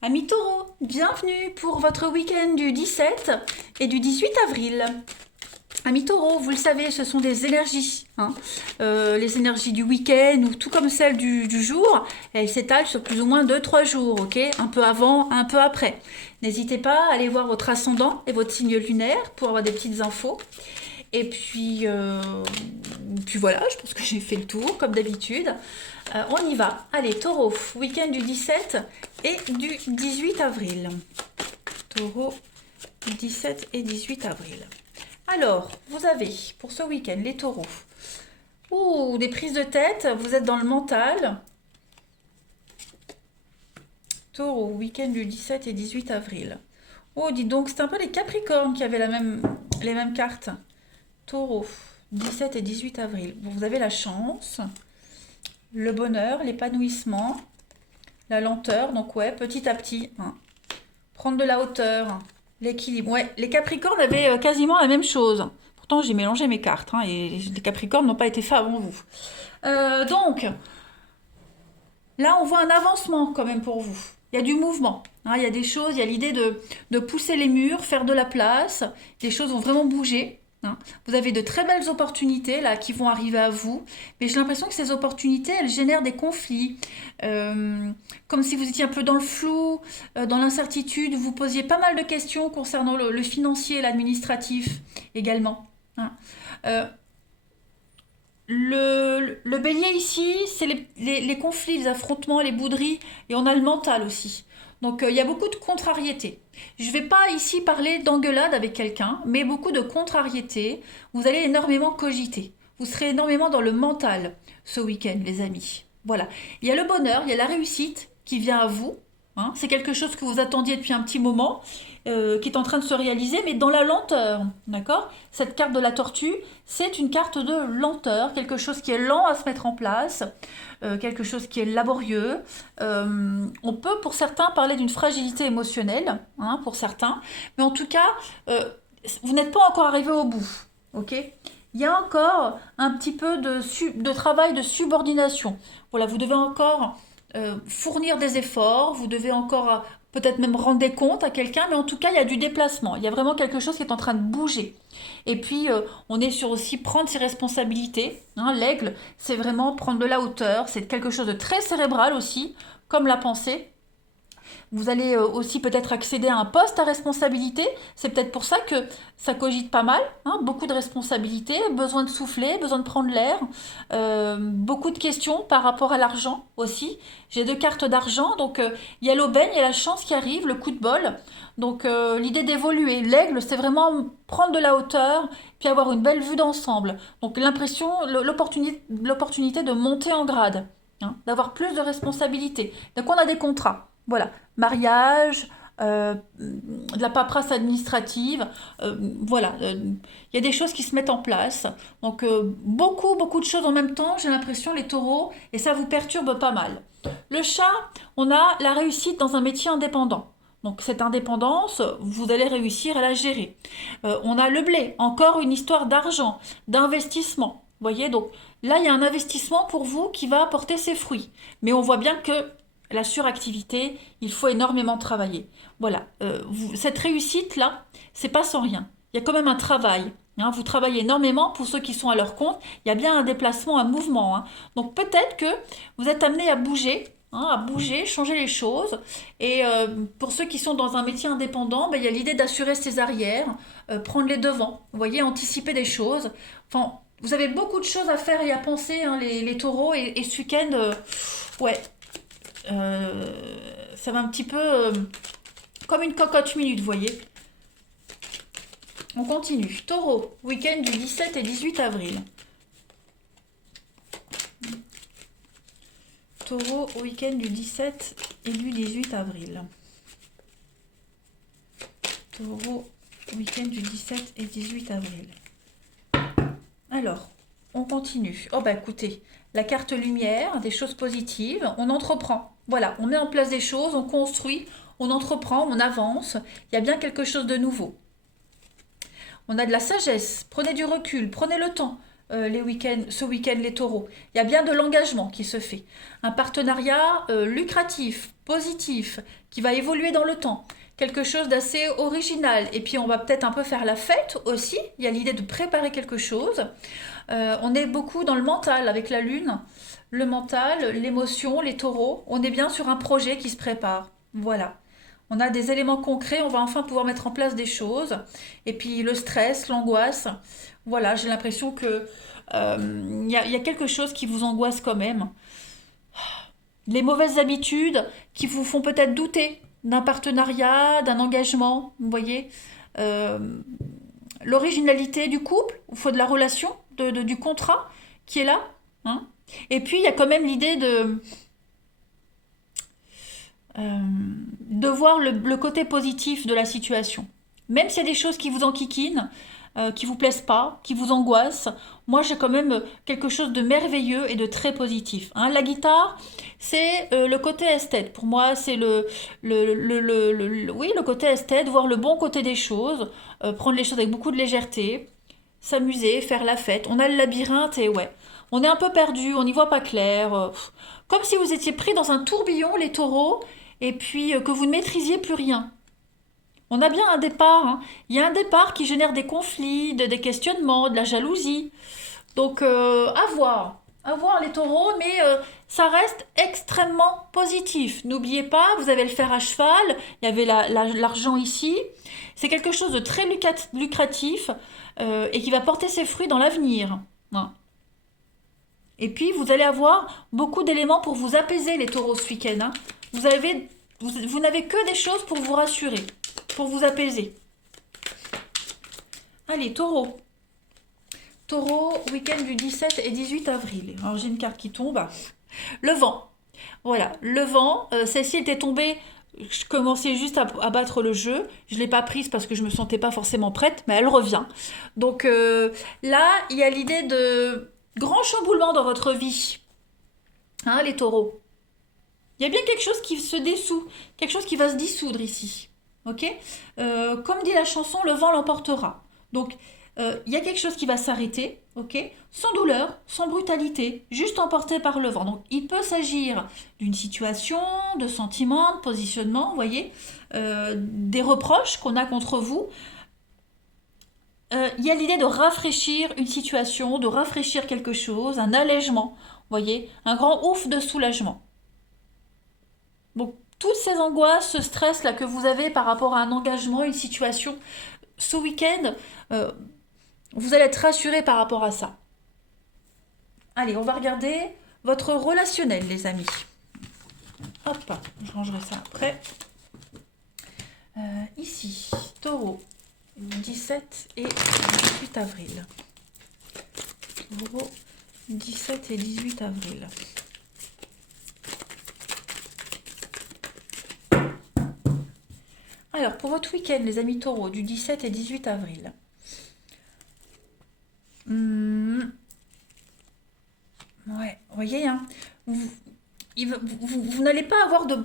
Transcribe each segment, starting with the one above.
Amis taureaux, bienvenue pour votre week-end du 17 et du 18 avril. Amis taureaux, vous le savez, ce sont des énergies. Les énergies du week-end ou tout comme celles du jour, elles s'étalent sur plus ou moins 2-3 jours, ok? Un peu avant, un peu après. N'hésitez pas à aller voir votre ascendant et votre signe lunaire pour avoir des petites infos. Et puis voilà, je pense que j'ai fait le tour, comme d'habitude. On y va. Allez, taureau, week-end du 17 et du 18 avril. Taureau, 17 et 18 avril. Alors, vous avez pour ce week-end, les taureaux, des prises de tête, vous êtes dans le mental. Taureau, week-end du 17 et 18 avril. Oh, dis donc, c'est un peu les Capricornes qui avaient les mêmes cartes. Taureau, 17 et 18 avril. Vous avez la chance, le bonheur, l'épanouissement, la lenteur. Donc ouais, petit à petit, hein. Prendre de la hauteur, l'équilibre. Ouais, les Capricornes avaient quasiment la même chose. Pourtant, j'ai mélangé mes cartes, hein, et les Capricornes n'ont pas été faits avant vous. Donc, là, on voit un avancement quand même pour vous. Il y a du mouvement, hein, il y a des choses, il y a l'idée de pousser les murs, faire de la place. Les choses vont vraiment bouger, hein. Vous avez de très belles opportunités là qui vont arriver à vous, mais j'ai l'impression que ces opportunités, elles génèrent des conflits, comme si vous étiez un peu dans le flou, dans l'incertitude. Vous posiez pas mal de questions concernant le financier et l'administratif également, hein. Euh, le bélier ici, c'est les conflits, les affrontements, les bouderies, et on a le mental aussi. Donc il y a beaucoup de contrariétés. Je ne vais pas ici parler d'engueulade avec quelqu'un, mais beaucoup de contrariétés. Vous allez énormément cogiter. Vous serez énormément dans le mental ce week-end, les amis. Voilà. Il y a le bonheur, il y a la réussite qui vient à vous, hein. C'est quelque chose que vous attendiez depuis un petit moment, qui est en train de se réaliser, mais dans la lenteur. D'accord? Cette carte de la tortue, c'est une carte de lenteur, quelque chose qui est lent à se mettre en place, quelque chose qui est laborieux. On peut pour certains parler d'une fragilité émotionnelle, hein, pour certains, mais en tout cas, vous n'êtes pas encore arrivé au bout. Ok? Il y a encore un petit peu de travail de subordination. Voilà, vous devez encore fournir des efforts, vous devez encore peut-être même rendre des comptes à quelqu'un, mais en tout cas, il y a du déplacement. Il y a vraiment quelque chose qui est en train de bouger. Et puis, on est sur aussi prendre ses responsabilités, hein. L'aigle, c'est vraiment prendre de la hauteur, c'est quelque chose de très cérébral aussi, comme la pensée. Vous allez aussi peut-être accéder à un poste à responsabilité. C'est peut-être pour ça que ça cogite pas mal, hein. Beaucoup de responsabilités, besoin de souffler, besoin de prendre l'air. Beaucoup de questions par rapport à l'argent aussi. J'ai deux cartes d'argent, donc il y a l'aubaine, il y a la chance qui arrive, le coup de bol. Donc l'idée d'évoluer. L'aigle, c'est vraiment prendre de la hauteur, puis avoir une belle vue d'ensemble. Donc l'impression, l'opportunité de monter en grade, hein, d'avoir plus de responsabilités. Donc on a des contrats. Voilà, mariage, de la paperasse administrative, voilà, il y a des choses qui se mettent en place. Donc beaucoup, beaucoup de choses en même temps, j'ai l'impression, les taureaux, et ça vous perturbe pas mal. Le chat, on a la réussite dans un métier indépendant. Donc cette indépendance, vous allez réussir à la gérer. On a le blé, encore une histoire d'argent, d'investissement. Vous voyez, donc là, il y a un investissement pour vous qui va apporter ses fruits. Mais on voit bien que la suractivité, il faut énormément travailler. Voilà, cette réussite-là, c'est pas sans rien. Il y a quand même un travail, hein. Vous travaillez énormément pour ceux qui sont à leur compte. Il y a bien un déplacement, un mouvement, hein. Donc peut-être que vous êtes amené à bouger, hein, à bouger, changer les choses. Et pour ceux qui sont dans un métier indépendant, ben, il y a l'idée d'assurer ses arrières, prendre les devants. Vous voyez, anticiper des choses. Enfin, vous avez beaucoup de choses à faire et à penser, hein, les taureaux. Et ce week-end, ouais, ça va un petit peu comme une cocotte minute, vous voyez. On continue. Taureau, week-end du 17 et 18 avril. Taureau, week-end du 17 et du 18 avril. Taureau, week-end du 17 et 18 avril. Alors, on continue. Oh bah écoutez, la carte lumière, des choses positives, on entreprend. Voilà, on met en place des choses, on construit, on entreprend, on avance. Il y a bien quelque chose de nouveau. On a de la sagesse, prenez du recul, prenez le temps. Ce week-end, les taureaux. Il y a bien de l'engagement qui se fait. Un partenariat lucratif positif, qui va évoluer dans le temps. Quelque chose d'assez original. Et puis on va peut-être un peu faire la fête aussi. Il y a l'idée de préparer quelque chose. On est beaucoup dans le mental avec la lune. Le mental, l'émotion, les taureaux. On est bien sur un projet qui se prépare. Voilà. On a des éléments concrets, on va enfin pouvoir mettre en place des choses. Et puis le stress, l'angoisse. Voilà, j'ai l'impression que y a quelque chose qui vous angoisse quand même. Les mauvaises habitudes qui vous font peut-être douter d'un partenariat, d'un engagement, vous voyez. Euh, L'originalité du couple, il faut de la relation, du contrat qui est là. Hein. Et puis, il y a quand même l'idée euh, de voir le côté positif de la situation. Même s'il y a des choses qui vous enquiquinent, qui vous plaisent pas, qui vous angoissent, moi j'ai quand même quelque chose de merveilleux et de très positif. Hein. La guitare, c'est le côté esthète. Pour moi, c'est oui, le côté esthète, voir le bon côté des choses, prendre les choses avec beaucoup de légèreté, s'amuser, faire la fête. On a le labyrinthe et ouais, on est un peu perdu, on n'y voit pas clair. Comme si vous étiez pris dans un tourbillon, les taureaux, et puis que vous ne maîtrisiez plus rien. On a bien un départ, hein. Il y a un départ qui génère des conflits, des questionnements, de la jalousie. Donc, à voir les taureaux, mais ça reste extrêmement positif. N'oubliez pas, vous avez le fer à cheval, il y avait l'argent ici. C'est quelque chose de très lucratif et qui va porter ses fruits dans l'avenir. Hein. Et puis, vous allez avoir beaucoup d'éléments pour vous apaiser, les taureaux, ce week-end. Hein. Vous n'avez que des choses pour vous rassurer, pour vous apaiser. Allez, taureau. Taureau, week-end du 17 et 18 avril. Alors, j'ai une carte qui tombe. Le vent. Voilà, le vent. Celle-ci était tombée. Je commençais juste à battre le jeu. Je ne l'ai pas prise parce que je ne me sentais pas forcément prête, mais elle revient. Donc là, il y a l'idée de grand chamboulement dans votre vie. Hein, les taureaux. Il y a bien quelque chose qui se dissout, quelque chose qui va se dissoudre ici. Ok. Comme dit la chanson, le vent l'emportera. Donc, il y a quelque chose qui va s'arrêter, ok, sans douleur, sans brutalité, juste emporté par le vent. Donc, il peut s'agir d'une situation, de sentiments, de positionnement, vous voyez, des reproches qu'on a contre vous. Il y a l'idée de rafraîchir une situation, de rafraîchir quelque chose, un allègement, vous voyez, un grand ouf de soulagement. Donc, toutes ces angoisses, ce stress là que vous avez par rapport à un engagement, une situation, ce week-end, vous allez être rassuré par rapport à ça. Allez, on va regarder votre relationnel, les amis. Hop, je rangerai ça après. Ici, taureau, 17 et 18 avril. Taureau, 17 et 18 avril. Alors, pour votre week-end, les amis taureaux, du 17 et 18 avril. Ouais, vous voyez, hein, vous n'allez pas avoir bon,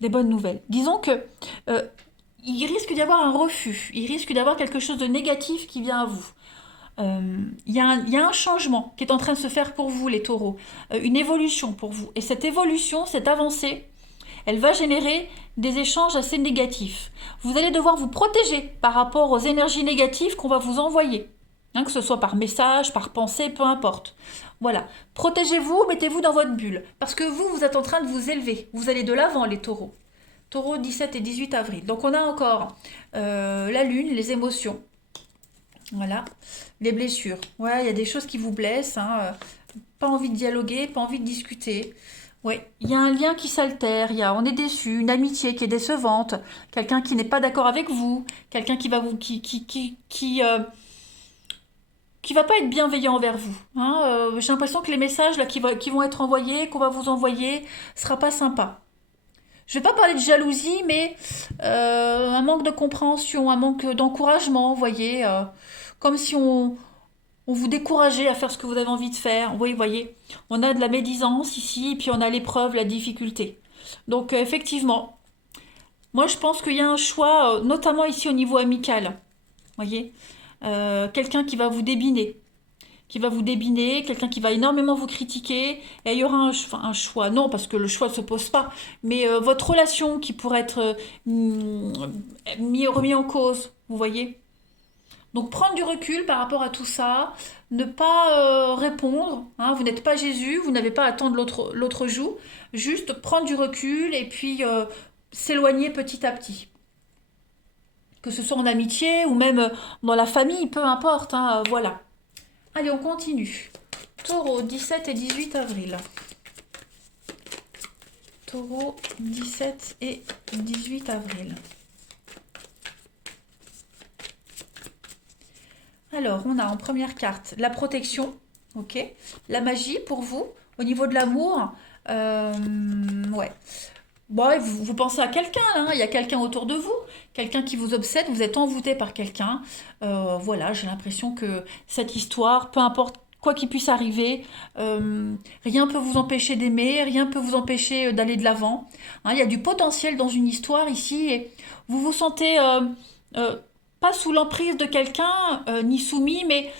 des bonnes nouvelles. Disons que il risque d'y avoir un refus, il risque d'avoir quelque chose de négatif qui vient à vous. Il y a un changement qui est en train de se faire pour vous, les taureaux, une évolution pour vous. Et cette évolution, cette avancée, elle va générer des échanges assez négatifs. Vous allez devoir vous protéger par rapport aux énergies négatives qu'on va vous envoyer. Hein, que ce soit par message, par pensée, peu importe. Voilà. Protégez-vous, mettez-vous dans votre bulle. Parce que vous êtes en train de vous élever. Vous allez de l'avant, les taureaux. Taureau 17 et 18 avril. Donc on a encore la lune, les émotions. Voilà. Les blessures. Ouais, il y a des choses qui vous blessent. Hein. Pas envie de dialoguer, pas envie de discuter. Ouais, il y a un lien qui s'altère, on est déçu, une amitié qui est décevante, quelqu'un qui n'est pas d'accord avec vous, quelqu'un qui va vous qui va pas être bienveillant envers vous. Hein. J'ai l'impression que les messages là qui vont être envoyés, qu'on va vous envoyer, sera pas sympa. Je vais pas parler de jalousie, mais un manque de compréhension, un manque d'encouragement, vous voyez, comme si on vous décourageait à faire ce que vous avez envie de faire. Oui, vous voyez, on a de la médisance ici, puis on a l'épreuve, la difficulté. Donc effectivement, moi je pense qu'il y a un choix, notamment ici au niveau amical. Vous voyez, quelqu'un qui va vous débiner, qui va vous débiner, quelqu'un qui va énormément vous critiquer, et il y aura un choix, non, parce que le choix ne se pose pas, mais votre relation qui pourrait être remis en cause, vous voyez. Donc prendre du recul par rapport à tout ça, ne pas répondre, hein, vous n'êtes pas Jésus, vous n'avez pas à attendre l'autre joue, juste prendre du recul et puis s'éloigner petit à petit. Que ce soit en amitié ou même dans la famille, peu importe, hein, voilà. Allez, on continue. Taureau, 17 et 18 avril. Taureau, 17 et 18 avril. Alors, on a en première carte la protection, ok. La magie pour vous, au niveau de l'amour, ouais. Bon, vous pensez à quelqu'un, hein, il y a quelqu'un autour de vous, quelqu'un qui vous obsède, vous êtes envoûté par quelqu'un. Voilà, j'ai l'impression que cette histoire, peu importe quoi qu'il puisse arriver, rien ne peut vous empêcher d'aimer, rien ne peut vous empêcher d'aller de l'avant. Hein, il y a du potentiel dans une histoire ici et vous vous sentez euh, pas sous l'emprise de quelqu'un, ni soumis, mais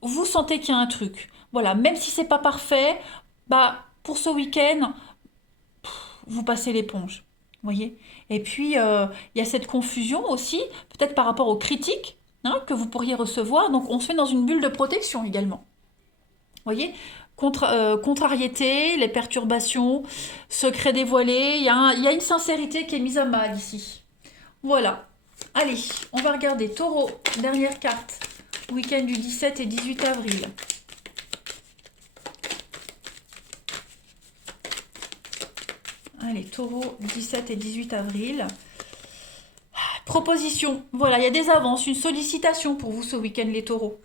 vous sentez qu'il y a un truc. Voilà, même si c'est pas parfait, bah pour ce week-end, vous passez l'éponge. Voyez. Et puis, il y a cette confusion aussi, peut-être par rapport aux critiques, hein, que vous pourriez recevoir. Donc, on se met dans une bulle de protection également. Voyez. Contrariété, les perturbations, secrets dévoilés. Il y a une sincérité qui est mise à mal ici. Voilà. Allez, on va regarder. Taureau, dernière carte. Week-end du 17 et 18 avril. Allez, Taureau, 17 et 18 avril. Proposition. Voilà, il y a des avances, une sollicitation pour vous ce week-end, les taureaux.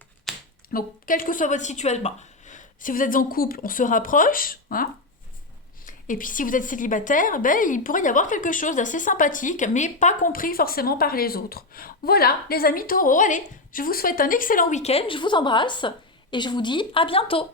Donc, quelle que soit votre situation, bon, si vous êtes en couple, on se rapproche. Hein. Et puis, si vous êtes célibataire, ben, il pourrait y avoir quelque chose d'assez sympathique, mais pas compris forcément par les autres. Voilà, les amis taureaux, allez, je vous souhaite un excellent week-end, je vous embrasse et je vous dis à bientôt.